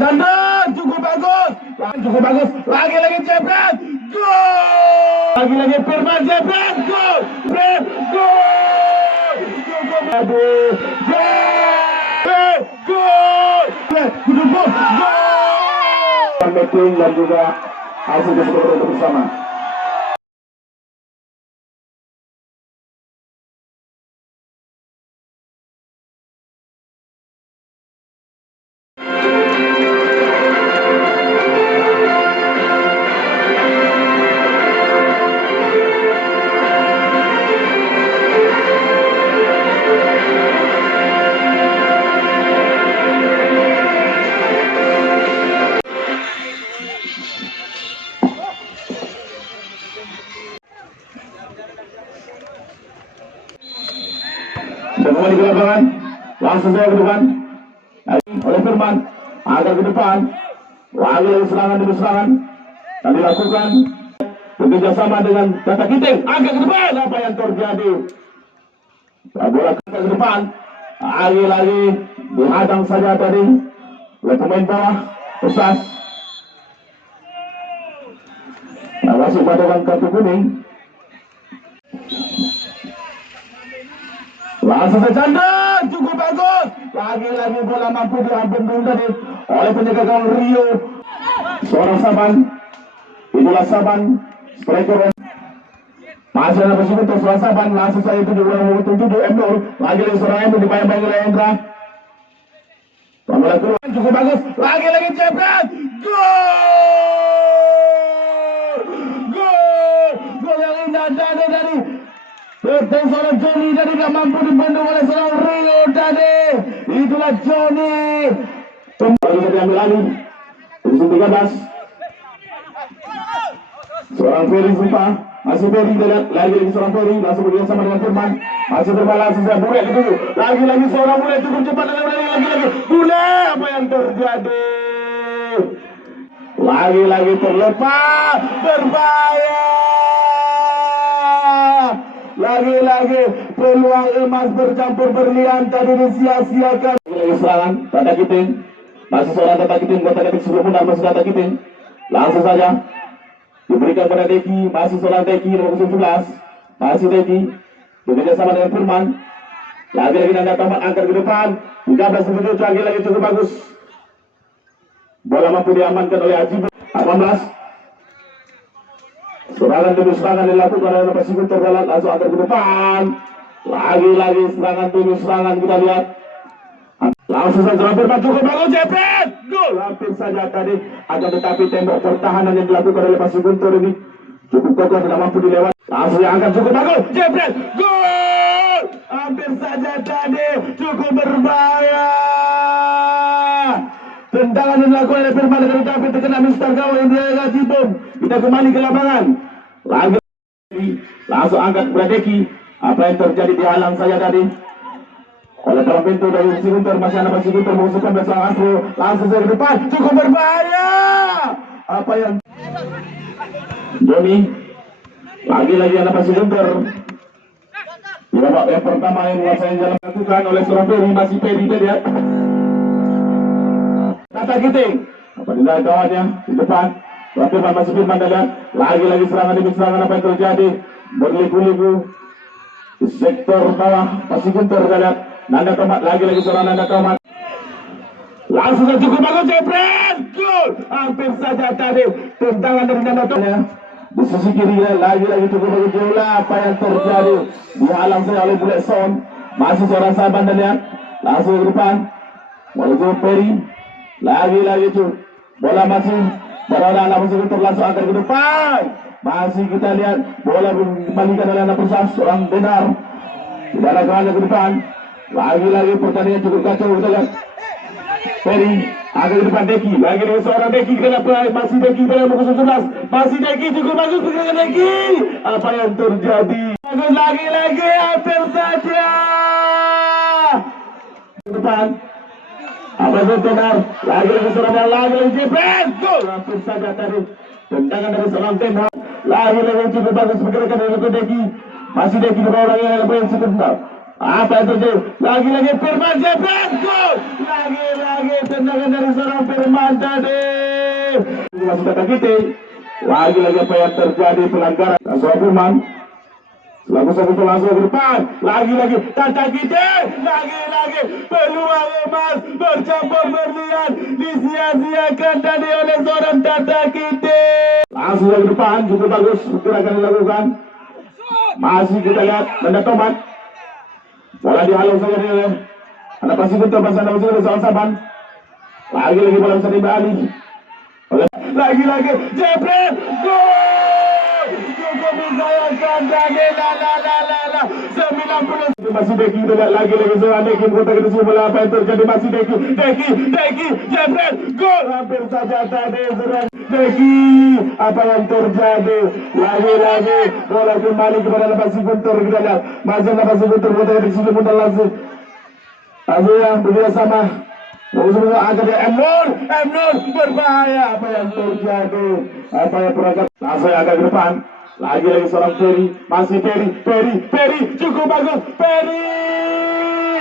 Chandra cukup bagus, lagi jebret, gol, lagi Firman jebret, gol, gol, cukup aduh, gol, gol, dan juga hasil keseluruhan bersama. Kembali ke lapangan, langsung saja ke depan oleh Firman, agar ke depan lagi serangan demi serangan dan dilakukan bekerjasama dengan Tata Kiting, agak ke depan. Apa yang terjadi? Bola ke depan, lagi dihadang saja tadi oleh pemain bawah Pesas. Masih pada kartu kuning. Langsung saja Chandra, cukup bagus. Lagi bola mampu diambil tadi oleh penjaga gawang Rio. Seorang Saban, itulah Saban, striker. Masih ada posisi untuk seorang Saban, langsung saja itu diulang tujuh M0. Lagi seorang M0 dibayang-bayang oleh Endra. Bola keluar, cukup bagus. Lagi jebret, gol yang indah dari betul seorang Johnny tadi tidak mampu dibantu oleh seorang Rio tadi. Itulah Johnny. Kembali bisa diambil alih. Posisi 13. Seorang Ferry Sumpah. Masih Ferry lagi seorang Ferry. Langsung bekerjasama dengan Firman. Masih Firman langsung saya Bule dulu. Lagi seorang Bule cukup cepat dan lagi. Bule, apa yang terjadi? Lagi terlepas. Berbahaya. Lagi peluang emas bercampur berlian tadi disia-siakan. Lagi serangan Tata Kiting, masih seorang Tata Kiting, sebelum mundur masih Tata Kiting. Langsung saja diberikan pada Deki, masih seorang Deki nomor 11, masih Deki bekerja sama dengan Firman. Lagi Nanda Tamat angkat ke depan, 13-17 lagi cukup bagus. Bola mampu diamankan oleh Haji 18. Serangan demi serangan dilakukan oleh Persib terdalam, langsung angkat ke depan. Lagi serangan demi serangan kita lihat. Langsung saja Firman cukup bagus, jepret, gol. Hampir saja tadi, akan tetapi tembok pertahanan yang dilakukan oleh Persib Guntur ini cukup kokoh, tidak mampu dilewat. Langsung diangkat cukup bagus, jepret, gol. Hampir saja tadi, cukup berbahaya. Tendangan yang dilakukan oleh Firman tetapi terkena Mister Gawang yang dia Jibom. Kita kembali ke lapangan. Lagi langsung angkat Bradeki. Apa yang terjadi di halang saya tadi oleh dalam pintu dari Siguntur. Masih ada Siguntur mengusulkan bersama Astro. Langsung ke depan, cukup berbahaya. Apa yang Joni lagi ada Siguntur. Di babak yang pertama yang menguasai jalan dilakukan oleh seorang Ferry, masih Ferry lihat. Tata Kiting, apa tidak kawannya di depan. Firman masih Firman lihat. Lagi serangan demi serangan, apa yang terjadi? Berliku-liku di sektor bawah Persib Guntur lihat. Nanda Tomat lagi seorang Nanda Tomat. Langsung saja cukup bagus, jepret, gol. Hampir saja tadi tendangan dari Nanda Tomat. Di sisi kiri lagi cukup bagus bola. Apa yang terjadi? Dihalang saya oleh Bule Son. Masih seorang Saban dan lihat. Langsung ke depan. Menuju Ferry. Lagi cukup. Bola masih berada dalam Persib Guntur, langsung akan ke depan. Masih kita lihat bola dikembalikan oleh anak Persas, seorang Benar. Tidak ada kemana ke depan. Lagi pertandingan cukup kacau, kita lihat. Ferry agak ke depan Deki, lagi dengan seorang Deki, kenapa masih Deki pada nomor 11, masih Deki cukup bagus dengan Deki. Apa yang terjadi? Bagus lagi hampir saja. Ke depan. Apa itu benar? Lagi seorang lagi jepret, gol. Hampir saja tadi tendangan dari seorang tembak. Lagi cukup bagus pergerakan dari Deki. Masih Deki ke bawah lagi yang sebentar. Apa yang terjadi? Lagi-lagi Firman Jebret, gol! Lagi-lagi tendangan dari seorang Firman tadi. Masih kata kita. Lagi-lagi apa yang terjadi, pelanggaran seorang Firman. Lagu satu langsung ke depan. Lagi-lagi kata kita. Lagi-lagi peluang emas bercampur berlian disia-siakan tadi oleh seorang Tata kita. Langsung ke depan, cukup bagus gerakan dilakukan. Masih kita lihat Benda Tomat. Bola dihalau saja dia. Ada pasti betul pasal ada pasti soal Saban. Lagi-lagi bola bisa dibalik. Lagi-lagi Jebret, gol! Cukup disayangkan dari la 90 masih Deki lagi-lagi seorang Deki kota kita semua bola apa yang terjadi masih Deki Jebret, gol! Hampir saja tadi serang Deki. Apa yang terjadi? Lagi-lagi bola kembali kepada Lepas Guntur. Kita lihat masih Lepas Guntur kota kita sini mudah langsung yang bekerjasama. Agar dia Emnur berbahaya. Apa yang terjadi? Apa yang perangkat? Langsung agak ke depan. Lagi-lagi seorang Ferry. Masih Ferry. Cukup bagus. Ferry.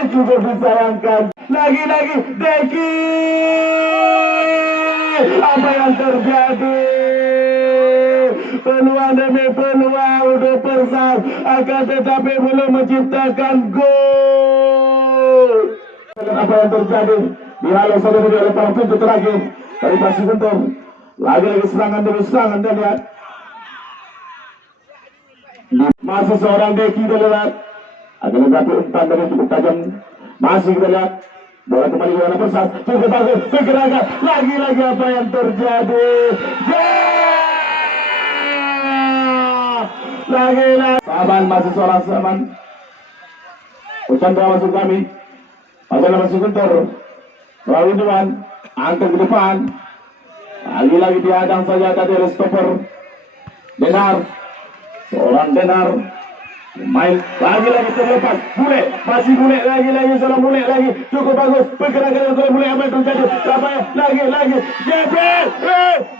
Cukup disayangkan. Lagi-lagi Deki. Apa yang terjadi? Peluang demi peluang udah persat. Akan tetapi belum menciptakan gol. Apa yang terjadi? Dihalau saja oleh para pintu terakhir dari Pasi Guntur. Lagi-lagi serangan demi serangan. Dan lihat masih seorang Deki kita lihat. Akan tetapi umpan dari cukup tajam. Masih kita lihat bola kembali ke dalam persat. Cukup bagus pergerakan. Lagi-lagi apa yang terjadi? Lagi-lagi Saban, masih seorang Saban. Chandra masuk kami. Pasal Pasi Guntur. Lalu depan, angkat ke depan. Lagi-lagi dihadang saja tadi oleh stopper Denar. Seorang Denar main lagi-lagi terlepas. Masih lagi-lagi seorang lagi. Cukup bagus pergerakan oleh apa yang terjadi? Lagi Jebret,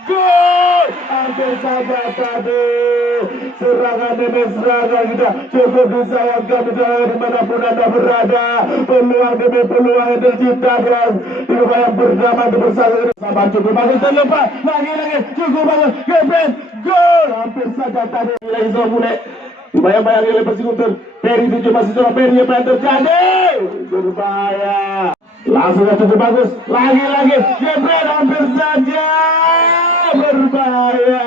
gol! Hampir saja tadi serangan demi serangan kita cukup disayangkan dimanapun Anda berada. Peluang demi peluang yang tercipta di rumah yang bernama bersama. Sabar, cukup bagus terlepas. Lagi cukup bagus. Jebret, gol! Hampir saja tadi lagi seorang dibayang-bayang oleh Pasi Guntur. Ferry itu masih seorang Ferry. Apa yang terjadi? Berbahaya. Langsung cukup bagus. Lagi Jebret, hampir saja berbahaya.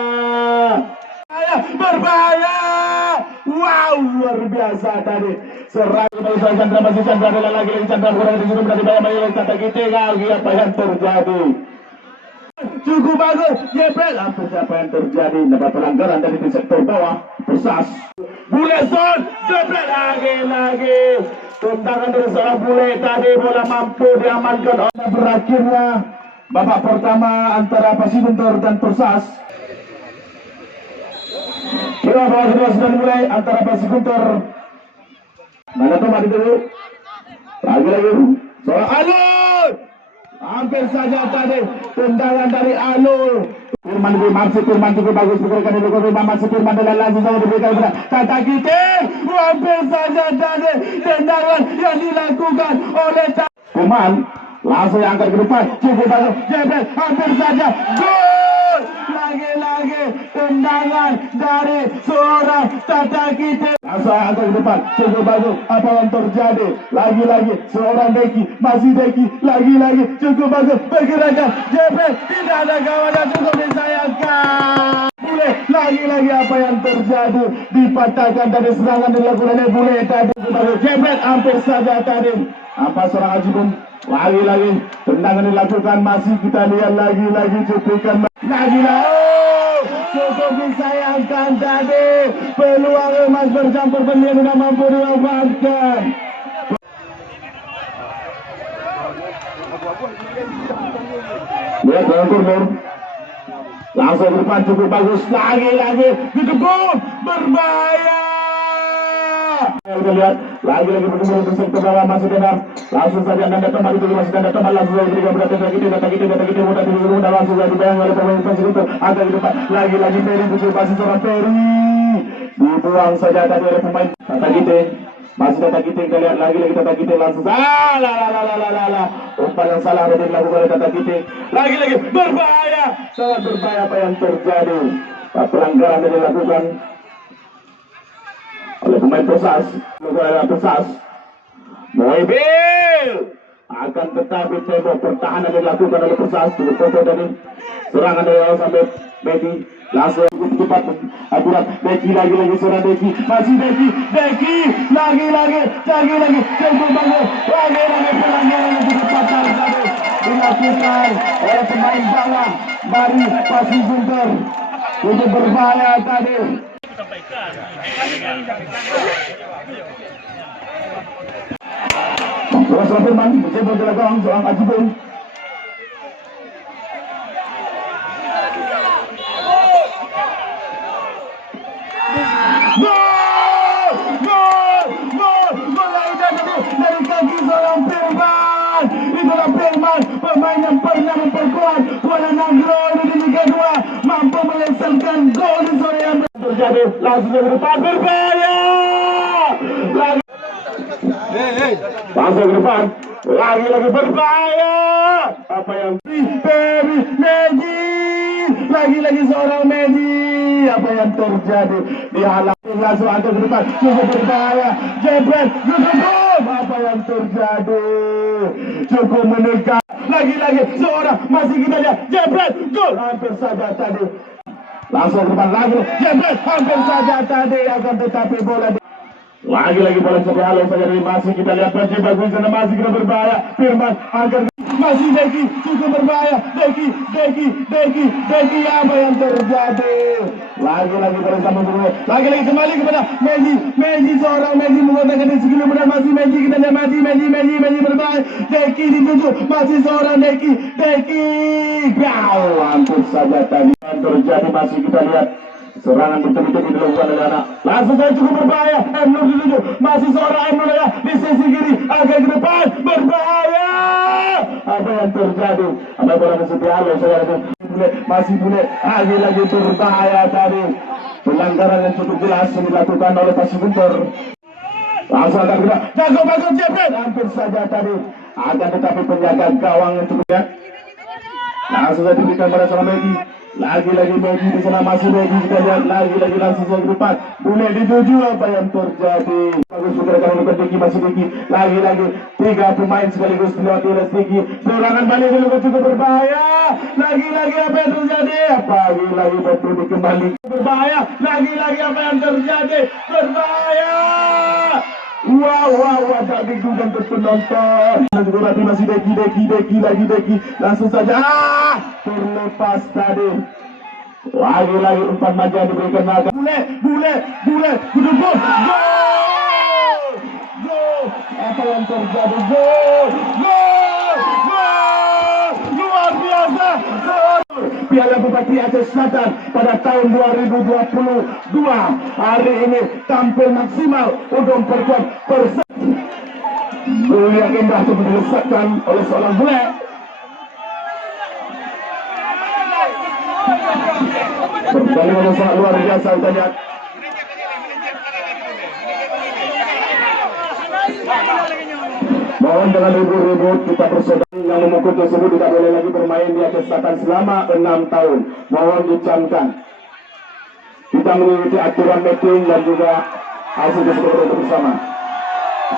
Wow, luar biasa tadi. Serang kembali seorang Chandra. Masih Chandra adalah lagi Chandra kurang di sini berarti bayang-bayang oleh Tata kita. Lagi apa yang terjadi? Cukup bagus Jebret. Apa yang terjadi? Dapat pelanggaran dari sektor bawah. Persas Buleson Jebret lagi tendangan dari seorang Bule tadi. Bola mampu diamankan. Berakhirnya babak pertama antara Pasi Guntur dan Persas. Kira babak kedua sudah dimulai antara Pasi Guntur. Mana Tomat dulu. Lagi seorang Alur. Hampir saja tadi tendangan dari Alur. Firman cukup bagus pergerakan dulu Firman. Masih Firman dan langsung saja diberikan kepada Tata kita. Hampir saja tadi tendangan yang dilakukan oleh Firman. Langsung angkat ke depan. Cukup bagus. Jebret, hampir saja gol. Lagi tendangan dari seorang Tata kita. Langsung angkat ke depan. Cukup bagus. Apa yang terjadi? Lagi seorang Deki. Masih Deki. Lagi cukup bagus pergerakan. Jebret, tidak ada kawan yang cukup disayangkan. Lagi apa yang terjadi? Dipatahkan dari serangan dilakukan oleh Bule tadi. Jebret, hampir saja tadi. Apa seorang Ajibun? Lagi tendangan dilakukan. Masih kita lihat lagi cuplikan. Cukup disayangkan tadi. Peluang emas bercampur berlian tidak mampu dimanfaatkan. Lihat dalam turun. Langsung ke depan cukup bagus. Lagi dikebut. Berbahaya. Kita lihat lagi bertemu untuk sektor bawah. Masih Denar. Langsung saja Nanda Tomat itu masih Nanda Tomat. Langsung saja berikan berada kita mudah langsung saja dibayang oleh pemain Pasi Guntur. Agak di depan. Lagi Ferry itu masih seorang Ferry. Dibuang saja tadi oleh pemain Tata kita. Masih Tata Giting, kita lihat lagi Tata Giting langsung. Umpan yang salah ada dilakukan oleh Tata Giting. Lagi berbahaya, sangat berbahaya apa yang terjadi. Pelanggaran yang dilakukan oleh pemain Persas. Moibil akan tetapi tembok pertahanan dilakukan oleh Persas. Cukup foto dari serangan dari awal sampai Beki. Langsung cepat akurat Beki lagi seorang Beki, masih Beki lagi cukup bagus lagi pelanggaran yang cukup fatal tadi dilakukan oleh pemain bawah dari Pasir Guntur. Itu berbahaya tadi. Terus Firman mencoba ke gawang seorang Ajibun. Dari kaki seorang Firman. Itulah Firman, pemain yang pernah memperkuat Kuala Negro di Liga 2, mampu menghasilkan gol di sore yang terjadi. Langsung ke depan, berbahaya. Langsung ke depan, lagi berbahaya. Apa yang Meji, lagi seorang Meji. Apa yang terjadi? Dihalang langsung ada ke depan, cukup berbahaya. Jebret, apa yang terjadi? Cukup menekan. Lagi seorang masih kita lihat. Jebret, gol hampir saja tadi. Langsung ke depan lagi. Jebret hampir saja tadi, akan tetapi bola lagi bola sampai halus saja dari masih kita lihat berjebak di sana, masih kita berbahaya. Firman angkat masih Beki, cukup berbahaya. Beki apa yang terjadi? Lagi bersama dulu. Lagi kembali kepada Meji seorang Meji menggunakan di skill benar, masih Meji kita lihat Meji berbahaya. Beki dituju, masih seorang Beki. Hampir saja tadi terjadi, masih kita lihat serangan betul-betul dilakukan oleh anak. Langsung saja cukup berbahaya. Nur dituju, masih seorang Nur ya di sisi kiri, agak ke depan, berbahaya. Apa yang terjadi? Apa bola masih halus saya masih boleh lagi berbahaya tadi. Pelanggaran yang cukup jelas dilakukan oleh Pasir Guntur. Langsung akan kita jago bagus Jebret, hampir saja tadi. Akan tetapi penjaga gawang yang cukup ya. Langsung saja diberikan pada seorang Megi. Lagi Megi di sana, masih Megi kita lihat lagi langsung saja ke depan. Boleh dituju, apa yang terjadi? Bagus bergerak oleh Beki, masih Beki. Lagi 3 pemain sekaligus dilewati oleh Beki. Serangan balik dulu cukup berbahaya. Lagi apa yang terjadi? Lagi betul kembali berbahaya. Lagi apa yang terjadi? Berbahaya. Wow, tak diduga penonton. Berarti masih Beki langsung saja terlepas tadi. Lagi umpan manja diberikan naga. Bule gol. Apa yang terjadi? Gol. Luar biasa. Piala Bupati Aceh Selatan pada tahun 2022 hari ini tampil maksimal untuk memperkuat Persas. Gol yang indah itu dilesatkan oleh seorang bule. Pertandingan sangat luar biasa kita lihat. Mohon dengan ribut-ribut kita bersaudara yang memukul tersebut tidak boleh lagi bermain di Aceh Selatan selama 6 tahun. Mohon dicamkan. Kita mengikuti aturan meeting dan juga hasil kesepakatan bersama.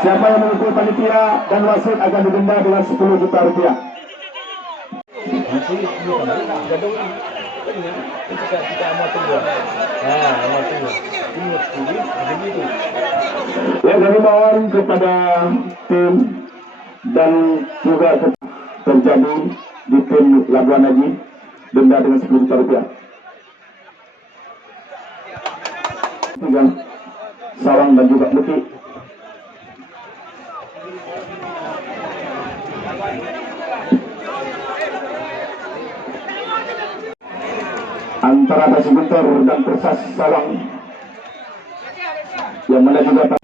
Siapa yang memukul panitia dan wasit akan didenda dengan 10 juta rupiah. Ya, kami mohon kepada tim dan juga terjadi di tim Labuan Haji denda dengan 10 juta rupiah. Tinggal Sawang dan juga Beki. Antara Pasir Guntur dan Persas Sawang yang mana juga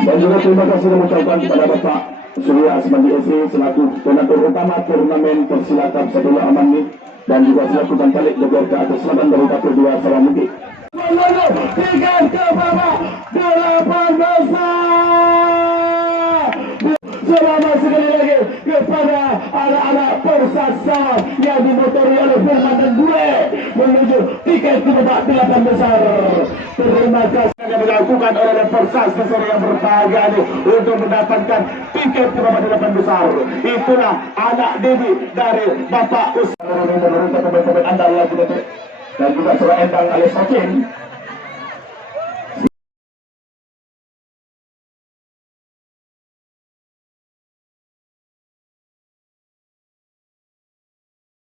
dan juga terima kasih mengucapkan kepada Bapak Surya Asmadi SE selaku donatur utama turnamen persilatan Sadullah Amani dan juga selaku Bantalik Negara Aceh Selatan dari KP2 Sawang Bukit. Tiga kepada 8 besar. Selamat sekali lagi kepada anak-anak Persasa yang dimotori oleh Firman dan gue menuju tiket ke babak 8 besar. Terima kasih yang dilakukan oleh Persasa yang berbahagia ini untuk mendapatkan tiket ke babak 8 besar. Itulah anak didik dari Bapak Ustaz. Pemain-pemain andal lagi dan juga seorang Endang alias Hakim.